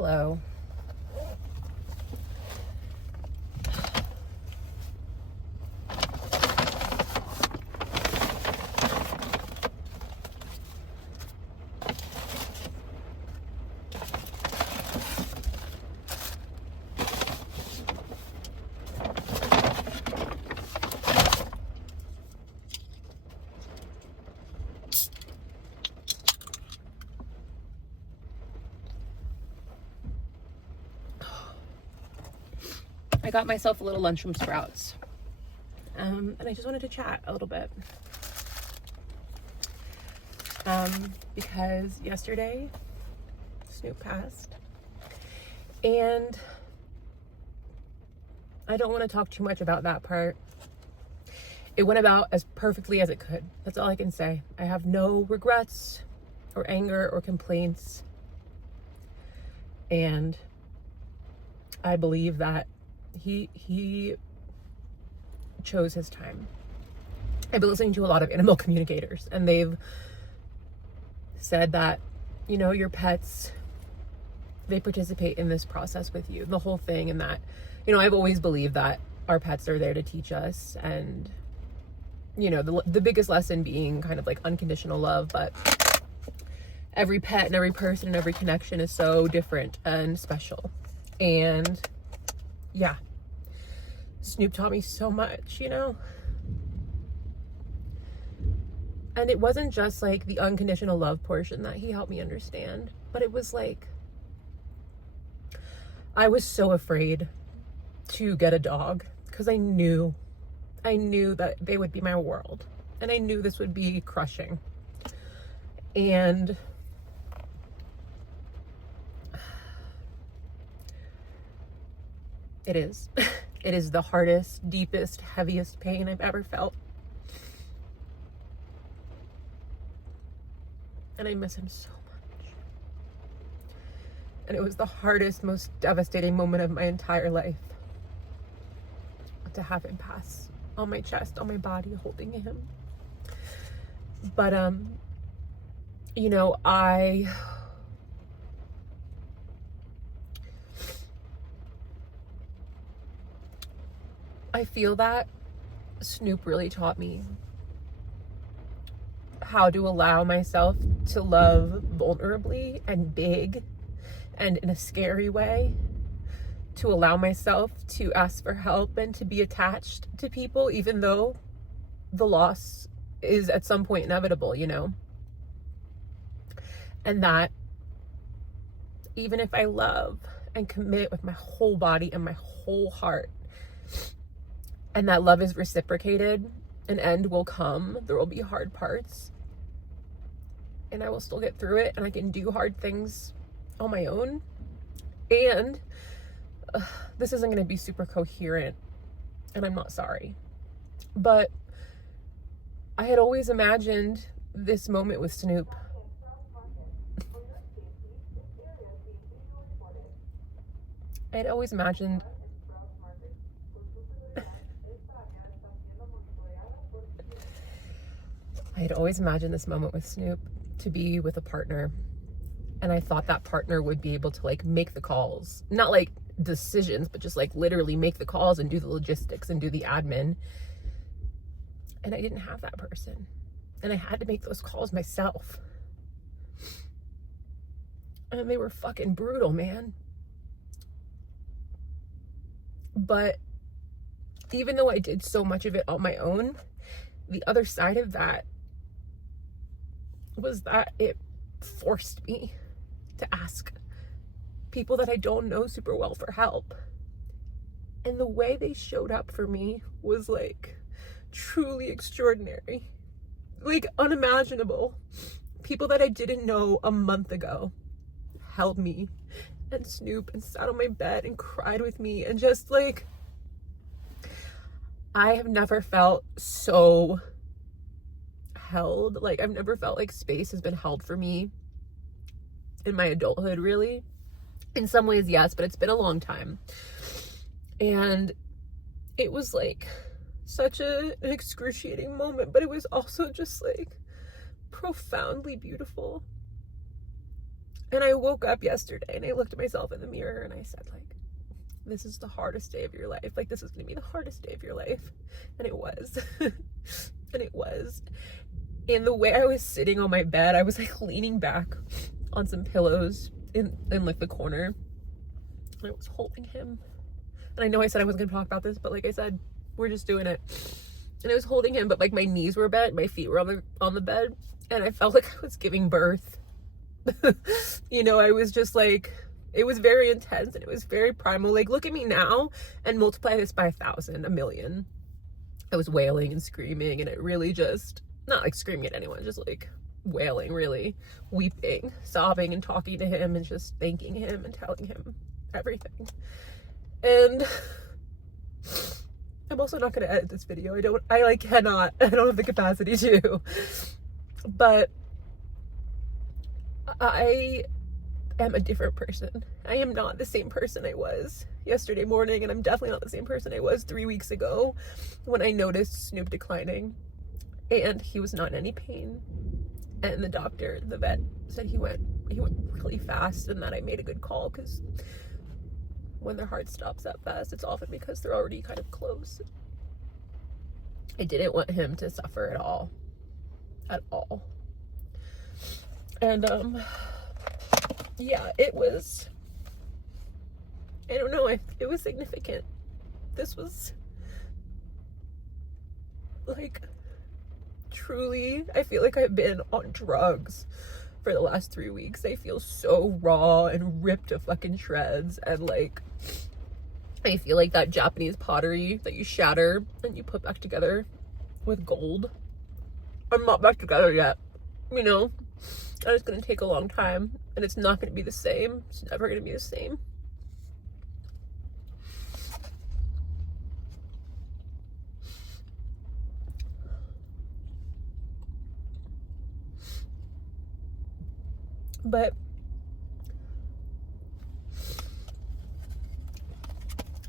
Hello. I got myself a little lunch from Sprouts. And I just wanted to chat a little bit. Because yesterday, Snoop passed. And I don't want to talk too much about that part. It went about as perfectly as it could. That's all I can say. I have no regrets or anger or complaints. And I believe that he chose his time. I've been listening to a lot of animal communicators, and they've said that, you know, your pets, they participate in this process with you, the whole thing. And that, you know, I've always believed that our pets are there to teach us, and, you know, the biggest lesson being kind of like unconditional love. But every pet and every person and every connection is so different and special. And yeah, Snoop taught me so much, you know? And it wasn't just like the unconditional love portion that he helped me understand, but it was like, I was so afraid to get a dog because I knew that they would be my world, and I knew this would be crushing. And it is. It is the hardest, deepest, heaviest pain I've ever felt. And I miss him so much. And it was the hardest, most devastating moment of my entire life to have him pass on my chest, on my body, holding him. But, you know, I feel that Snoop really taught me how to allow myself to love vulnerably and big and in a scary way, to allow myself to ask for help and to be attached to people, even though the loss is at some point inevitable, you know? And that even if I love and commit with my whole body and my whole heart, and that love is reciprocated, an end will come. There will be hard parts, and I will still get through it, and I can do hard things on my own. And this isn't going to be super coherent, and I'm not sorry, but I had always imagined this moment with Snoop. I had always imagined this moment with Snoop to be with a partner. And I thought that partner would be able to like make the calls, not like decisions, but just like literally make the calls and do the logistics and do the admin. And I didn't have that person. And I had to make those calls myself. And they were fucking brutal, man. But even though I did so much of it on my own, the other side of that was that it forced me to ask people that I don't know super well for help. And the way they showed up for me was like truly extraordinary, like unimaginable. People that I didn't know a month ago held me and Snoop and sat on my bed and cried with me, and just like, I have never felt so held. Like, I've never felt like space has been held for me in my adulthood, really. In some ways, yes, but it's been a long time. And it was like such an excruciating moment, but it was also just like profoundly beautiful. And I woke up yesterday and I looked at myself in the mirror and I said, like, this is the hardest day of your life. Like, this is gonna be the hardest day of your life. And it was. And it was. And the way I was sitting on my bed, I was like leaning back on some pillows in like the corner. And I was holding him. And I know I said I wasn't gonna talk about this, but like I said, we're just doing it. And I was holding him, but like my knees were bent, my feet were on the bed, and I felt like I was giving birth. You know, I was just like, it was very intense and it was very primal. Like, look at me now and multiply this by 1,000, 1,000,000. I was wailing and screaming, and it really just, not like screaming at anyone, just like wailing, really weeping, sobbing, and talking to him and just thanking him and telling him everything. And I'm also not going to edit this video. I don't have the capacity to, but I am a different person. I am not the same person I was yesterday morning, and I'm definitely not the same person I was 3 weeks ago when I noticed Snoop declining, and he was not in any pain. And the vet said he went really fast, and that I made a good call, because when their heart stops that fast, it's often because they're already kind of close. I didn't want him to suffer at all. And yeah, it was, I don't know, it was significant. This was like, truly, I feel like I've been on drugs for the last 3 weeks. I feel so raw and ripped to fucking shreds, and like, I feel like that Japanese pottery that you shatter and you put back together with gold. I'm not back together yet, you know, and it's gonna take a long time, and it's not gonna be the same. It's never gonna be the same. But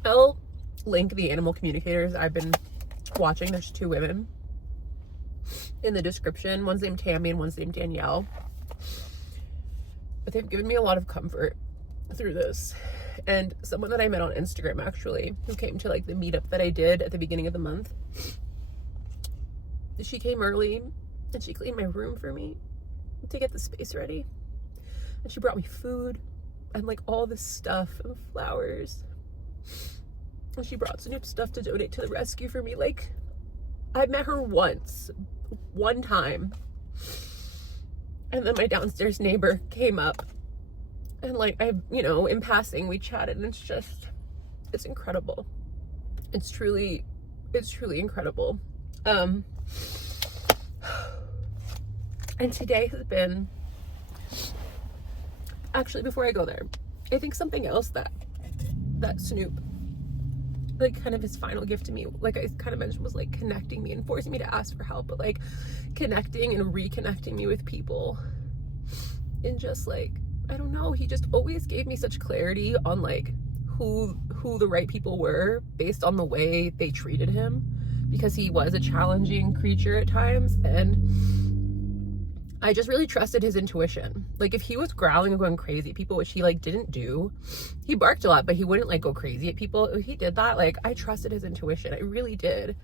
I'll link the animal communicators I've been watching. There's 2 women in the description. One's named Tammy and one's named Danielle. But they've given me a lot of comfort through this. And someone that I met on Instagram, actually, who came to like the meetup that I did at the beginning of the month, she came early and she cleaned my room for me to get the space ready. And she brought me food and like all this stuff and flowers. And she brought Snoop stuff to donate to the rescue for me. Like, I met her one time. And then my downstairs neighbor came up. And like, in passing, we chatted, and it's incredible. It's truly incredible. And today has been, actually, before I go there, I think something else that Snoop, like, kind of his final gift to me, like I kind of mentioned, was like connecting me and forcing me to ask for help, but like connecting and reconnecting me with people. And just like, I don't know, he just always gave me such clarity on like who the right people were based on the way they treated him, because he was a challenging creature at times, and I just really trusted his intuition. Like, if he was growling and going crazy at people, which he like didn't do, he barked a lot, but he wouldn't like go crazy at people. If he did that, like, I trusted his intuition. I really did.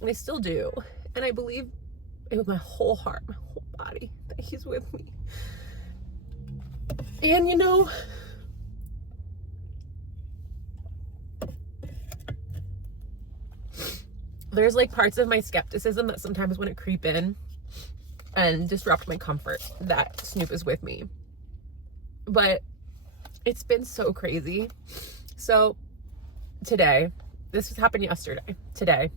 And I still do. And I believe it with my whole heart, my whole body, that he's with me. And you know, there's like parts of my skepticism that sometimes want to creep in and disrupt my comfort that Snoop is with me. But it's been so crazy. So today, this happened yesterday. Today,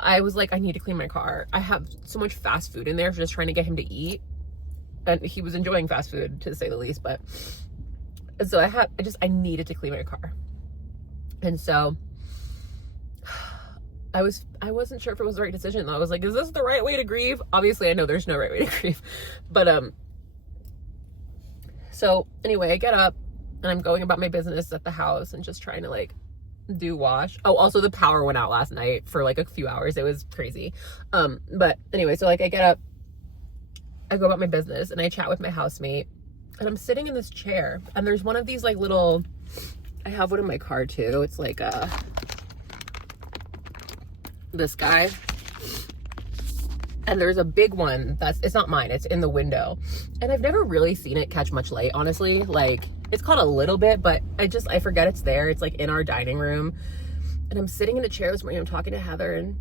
I was like, I need to clean my car. I have so much fast food in there, just trying to get him to eat. And he was enjoying fast food, to say the least. But so I needed to clean my car. And so I wasn't sure if it was the right decision, though. I was like, is this the right way to grieve? Obviously, I know there's no right way to grieve. But, so anyway, I get up and I'm going about my business at the house and just trying to like do wash. Oh, also the power went out last night for like a few hours. It was crazy. But anyway, so like I get up I go about my business and I chat with my housemate, and I'm sitting in this chair, and there's one of these like little, I have one in my car too. It's like this guy. And there's a big one it's not mine, it's in the window. And I've never really seen it catch much light, honestly. Like, it's caught a little bit, but I forget it's there. It's like in our dining room. And I'm sitting in a chair this morning, I'm talking to Heather, and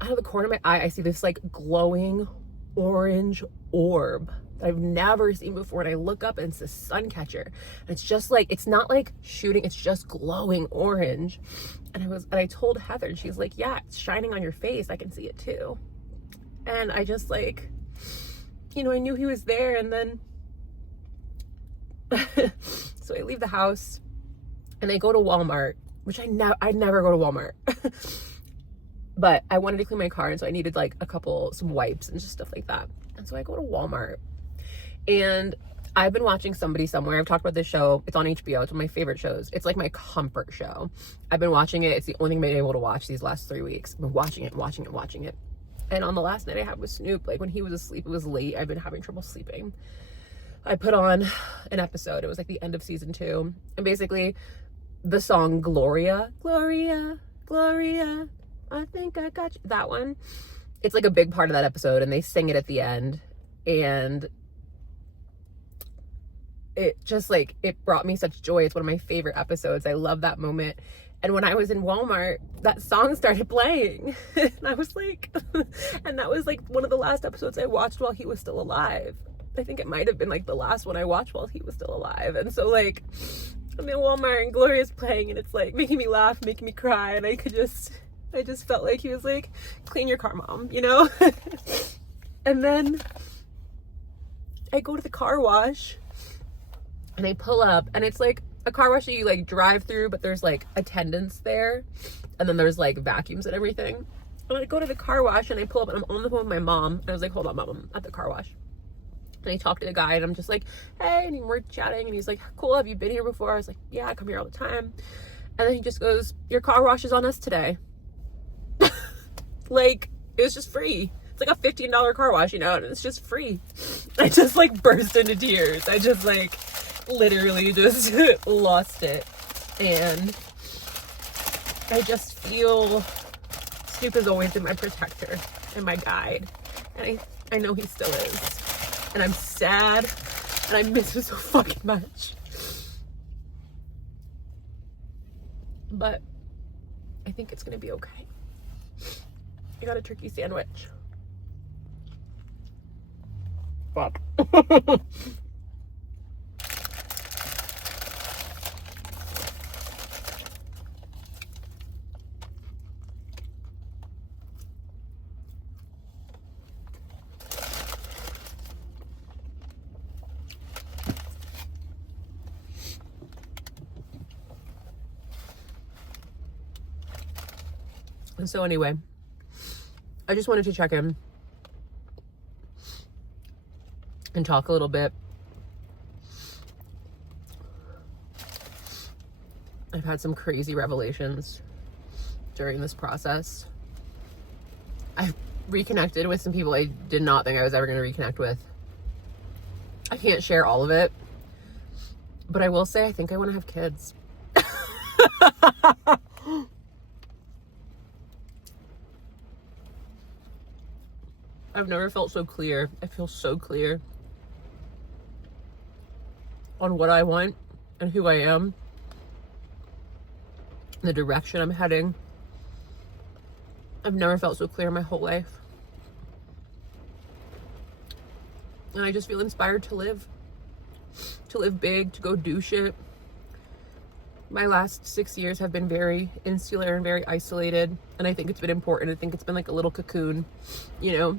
out of the corner of my eye, I see this like glowing orange orb that I've never seen before. And I look up, and it's a sun catcher. And it's just like, it's not like shooting, it's just glowing orange. And I told Heather, and she's like, yeah, it's shining on your face. I can see it too. And I just like, you know, I knew he was there. And then, so I leave the house and I go to Walmart, which I never go to Walmart. But I wanted to clean my car, and so I needed like some wipes and just stuff like that. And so I go to Walmart, and I've been watching Somebody Somewhere. I've talked about this show. It's on HBO. It's one of my favorite shows. It's like my comfort show. I've been watching it. It's the only thing I've been able to watch these last 3 weeks. I've been watching it. And on the last night I had with Snoop, like when he was asleep, it was late. I've been having trouble sleeping. I put on an episode. It was like the end of season 2. And basically the song Gloria, Gloria, Gloria, I think I got you. That one. It's like a big part of that episode, and they sing it at the end. And it just like, it brought me such joy. It's one of my favorite episodes. I love that moment. And when I was in Walmart, that song started playing. And I was like, and that was like one of the last episodes I watched while he was still alive. I think it might have been like the last one I watched while he was still alive. And so like, I'm in Walmart and Gloria's playing, and it's like making me laugh, making me cry. And I just felt like he was like, clean your car, mom, you know? And then I go to the car wash and I pull up, and it's like a car wash that you like drive through, but there's like attendants there, and then there's like vacuums and everything. And I go to the car wash and I pull up, and I'm on the phone with my mom, and I was like, hold on, mom, I'm at the car wash. And I talk to the guy, and I'm just like, hey, and we're chatting, and he's like, cool, have you been here before? I was like, yeah, I come here all the time. And then he just goes, your car wash is on us today. Like, it was just free. It's like a $15 car wash, you know, and it's just free. I just like burst into tears. I just like literally just lost it. And I just feel Snoop has always been my protector and my guide. And I know he still is. And I'm sad, and I miss him so fucking much. But I think it's gonna be okay. I got a turkey sandwich. Fuck. And so anyway, I just wanted to check in and talk a little bit. I've had some crazy revelations during this process. I've reconnected with some people I did not think I was ever going to reconnect with. I can't share all of it, but I will say I think I want to have kids. I've never felt so clear. I feel so clear on what I want and who I am, the direction I'm heading. I've never felt so clear in my whole life. And I just feel inspired to live big, to go do shit. My last 6 years have been very insular and very isolated, and I think it's been important. I think it's been like a little cocoon, you know,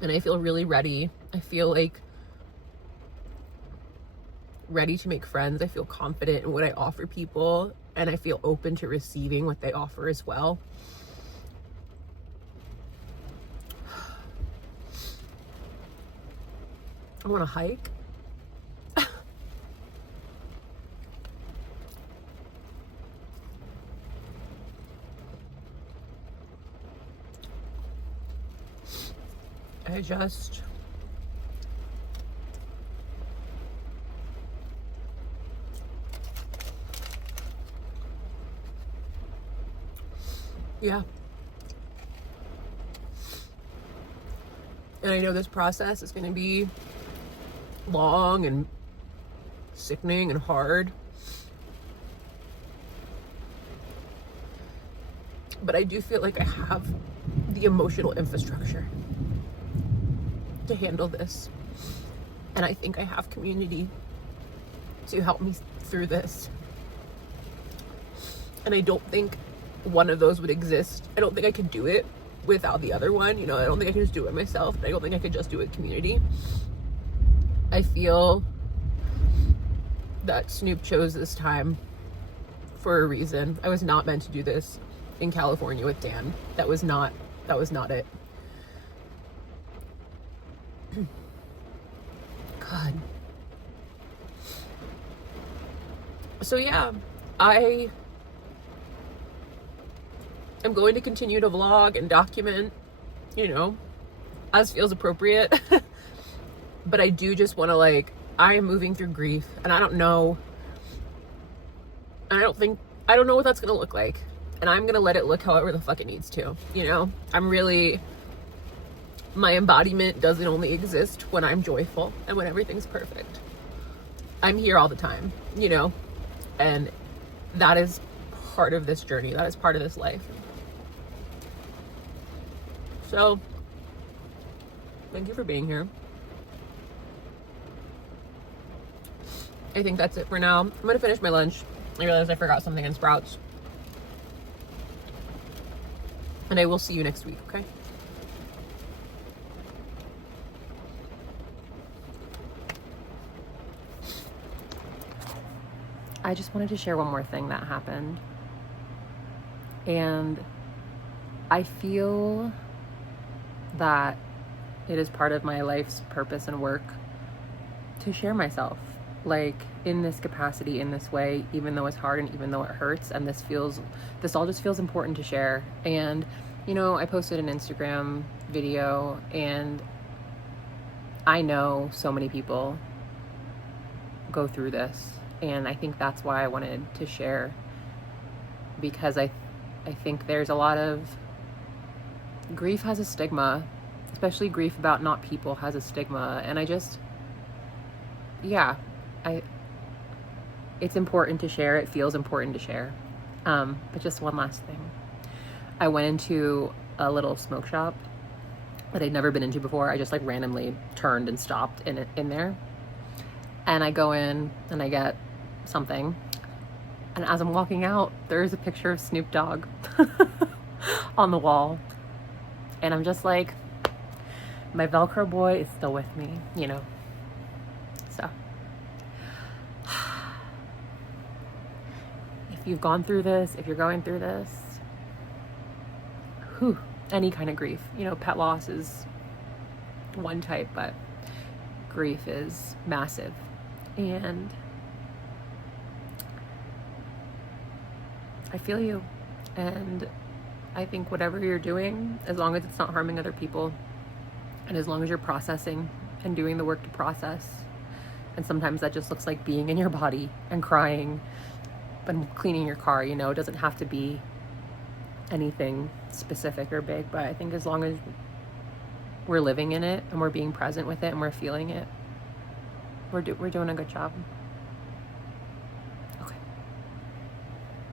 and I feel really ready. I feel like ready to make friends. I feel confident in what I offer people, and I feel open to receiving what they offer as well. I want to hike. Yeah. And I know this process is going to be long and sickening and hard. But I do feel like I have the emotional infrastructure to handle this. And I think I have community to help me through this. And I don't think one of those would exist. I don't think I could do it without the other one. You know, I don't think I can just do it myself. I don't think I could just do it community. I feel that Snoop chose this time for a reason. I was not meant to do this in California with Dan. That was not it. God. So yeah, I am going to continue to vlog and document, you know, as feels appropriate. But I do just want to, like, I am moving through grief, and I don't know what that's going to look like. And I'm going to let it look however the fuck it needs to, you know? My embodiment doesn't only exist when I'm joyful and when everything's perfect. I'm here all the time, you know? And that is part of this journey. That is part of this life. So, thank you for being here. I think that's it for now. I'm going to finish my lunch. I realized I forgot something in Sprouts. And I will see you next week, okay? I just wanted to share one more thing that happened. And I feel that it is part of my life's purpose and work to share myself, like, in this capacity, in this way, even though it's hard and even though it hurts. And this all just feels important to share. And, you know, I posted an Instagram video, and I know so many people go through this. And I think that's why I wanted to share, because I think there's a lot of grief has a stigma, especially grief about not people has a stigma. And it's important to share. It feels important to share. But just one last thing. I went into a little smoke shop that I'd never been into before. I just, like, randomly turned and stopped in there. And I go in and I get something. And as I'm walking out, there's a picture of Snoop Dogg on the wall. And I'm just like, my Velcro boy is still with me, you know? So, if you've gone through this, if you're going through this, any kind of grief, you know, pet loss is one type, but grief is massive. And I feel you. And I think whatever you're doing, as long as it's not harming other people, and as long as you're processing and doing the work to process, and sometimes that just looks like being in your body and crying and cleaning your car, you know, it doesn't have to be anything specific or big. But I think as long as we're living in it and we're being present with it and we're feeling it, we're doing a good job.